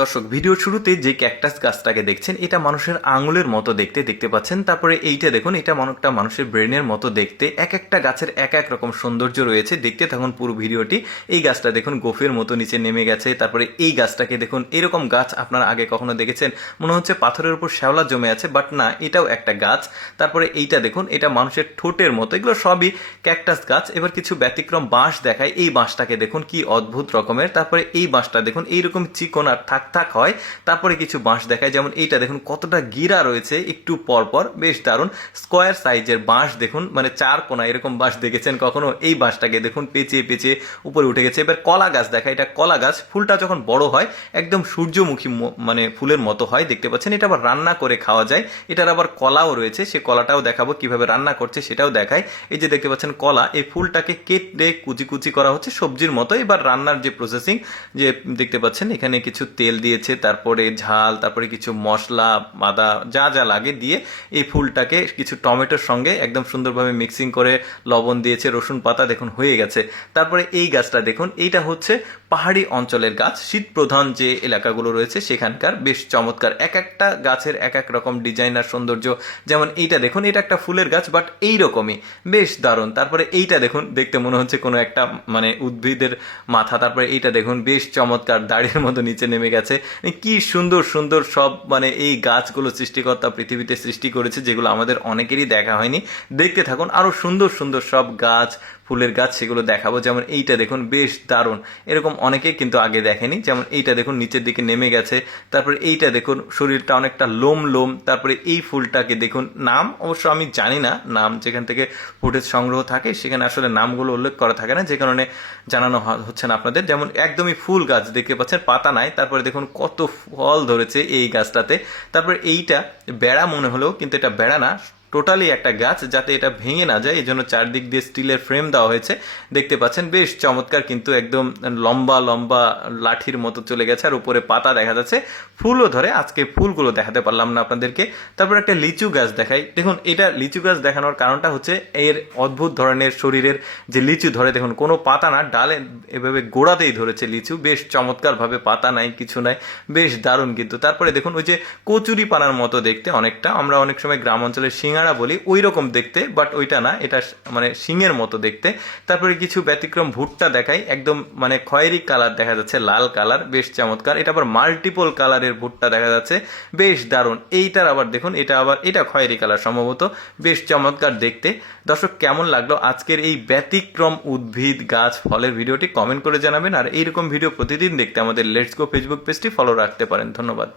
দর্শক ভিডিওর শুরুতে যে ক্যাকটাস গাছটাকে দেখছেন এটা মানুষের আঙুলের মতো দেখতে পাচ্ছেন। তারপরে এইটা দেখুন, এটা একটা মানুষের ব্রেনের মতো দেখতে। এক একটা গাছের এক এক রকম সৌন্দর্য রয়েছে। দেখতে থাকুন পুরো ভিডিওটি। এই গাছটা দেখুন গোফের মতো নিচে নেমে গেছে। তারপরে এই গাছটাকে দেখুন, এরকম গাছ আপনারা আগে কখনো দেখেছেন? মনে হচ্ছে পাথরের উপর শ্যাওলা জমে আছে, বাট না, এটাও একটা গাছ। তারপরে এইটা দেখুন, এটা মানুষের ঠোঁটের মতো। এগুলো সবই ক্যাকটাস গাছ। এবার কিছু ব্যতিক্রম বাঁশ দেখায়। এই বাঁশটাকে দেখুন কি অদ্ভুত রকমের। তারপরে এই বাঁশটা দেখুন এইরকম চিকন আর থাক থাক হয়। তারপরে কিছু বাঁশ দেখায়, যেমন এইটা দেখুন কতটা গিরা রয়েছে একটু পরপর, বেশ দারুণ। স্কোয়ার সাইজের বাঁশ দেখুন, মানে চার কোনা এরকম বাঁশ দেখেছেন কখনো? এই বাঁশটাকে দেখুন পেঁচিয়ে পেঁচিয়ে উপরে উঠে গেছে। এবার কলা গাছ দেখায়। এটা কলা গাছ, ফুলটা যখন বড় হয় একদম সূর্যমুখী মানে ফুলের মতো হয়, দেখতে পাচ্ছেন। এটা আবার রান্না করে খাওয়া যায়। এটার আবার কলাও রয়েছে, সে কলাটাও দেখাবো কিভাবে রান্না করছে সেটাও দেখায়। এই যে দেখতে পাচ্ছেন কলা, এই ফুলটাকে কেটে কুচি কুচি করা হচ্ছে সবজির মতো। এবার রান্নার যে প্রসেসিং, যে দেখতে পাচ্ছেন এখানে কিছু তেল দিয়েছে, তারপরে ঝাল, তারপরে কিছু মশলা আদা যা যা লাগে দিয়ে এই ফুলটাকে কিছু টমেটোর সঙ্গে একদম সুন্দরভাবে মিক্সিং করে লবণ দিয়েছে, রসুন পাতা দেখুন হয়ে গেছে। তারপরে এই গাছটা দেখুন, এইটা হচ্ছে পাহাড়ি অঞ্চলের গাছ, শীত প্রধান যে এলাকাগুলো রয়েছে সেখানকার। বেশ চমৎকার, এক একটা গাছের এক এক রকম ডিজাইন আর সৌন্দর্য। যেমন এইটা দেখুন, এটা একটা ফুলের গাছ, বাট এইরকমই বেশ দারুণ। তারপরে এইটা দেখুন, দেখতে মনে হচ্ছে কোনো একটা মানে উদ্ভিদের মাথা। তারপরে এইটা দেখুন বেশ চমৎকার, দাড়ির মতো নিচে নেমে গেছে। কি সুন্দর সুন্দর সব মানে এই গাছগুলো সৃষ্টিকর্তা পৃথিবীতে সৃষ্টি করেছে, যেগুলো আমাদের অনেকেরই দেখা হয়নি। দেখতে থাকুন, আরো সুন্দর সুন্দর সব গাছ, ফুলের গাছ, সেগুলো দেখাবো। যেমন এইটা দেখুন বেশ দারুণ, এরকম অনেকেই কিন্তু আগে দেখেনি। যেমন এইটা দেখুন নিচের দিকে নেমে গেছে। তারপরে এইটা দেখুন শরীরটা অনেকটা লোম লোম। তারপরে এই ফুলটাকে দেখুন, নাম অবশ্য আমি জানি না, নাম যেখান থেকে ফুটেজ সংগ্রহ থাকে সেখানে আসলে নামগুলো উল্লেখ করা থাকে না, যে কারণে জানানো হচ্ছে না আপনাদের। যেমন একদমই ফুল গাছ দেখতে পাচ্ছেন, পাতা নাই। তারপরে দেখুন কত ফল ধরেছে এই গাছটাতে। তারপরে এইটা বেড়া মনে হলেও কিন্তু এটা বেড়া না, টোটালি একটা গাছ, যাতে এটা ভেঙে না যায় এই জন্য চারদিক দিয়ে স্টিলের ফ্রেম দেওয়া হয়েছে। দেখতে পাচ্ছেন বেশ চমৎকার, কিন্তু একদম লম্বা লম্বা লাঠির মতো চলে গেছে। আর উপরে পাতা দেখা যাচ্ছে, ফুলও ধরে। আজকে ফুলগুলো দেখাতে পারলাম না আপনাদেরকে। তারপর একটা লিচু গাছ দেখাই। দেখুন এটা লিচু গাছ দেখানোর কারণটা হচ্ছে এর অদ্ভুত ধরনের শরীরের যে লিচু ধরে, দেখুন কোনো পাতা না, ডালে এভাবে গোড়াতেই ধরেছে লিচু। বেশ চমৎকারভাবে, পাতা নাই কিছু নাই, বেশ দারুণ কিন্তু। তারপরে দেখুন ওই যে কচুরি পানার মতো দেখতে অনেকটা, আমরা অনেক সময় গ্রাম অঞ্চলের সিঙ্গারা বলি, ওই রকম দেখতে, বাট ওইটা না, এটা মানে শিঙের মতো দেখতে। তারপরে কিছু ব্যতিক্রম ভুট্টা দেখাই, একদম মানে খয়েরি কালার দেখা যাচ্ছে, লাল কালার, বেশ চমৎকার। এটা আবার মাল্টিপল কালারের ভুট্টা দেখা যাচ্ছে, বেশ দারুণ। এইটার আবার দেখুন, এটা খয়েরি কালার সম্ভবত, বেশ চমৎকার দেখতে। দর্শক কেমন লাগলো আজকের এই ব্যতিক্রম উদ্ভিদ গাছ ফলের ভিডিওটি কমেন্ট করে জানাবেন। আর এইরকম ভিডিও প্রতিদিন দেখতে আমাদের লেটস গো ফেসবুক পেজটি ফলো রাখতে পারেন। ধন্যবাদ।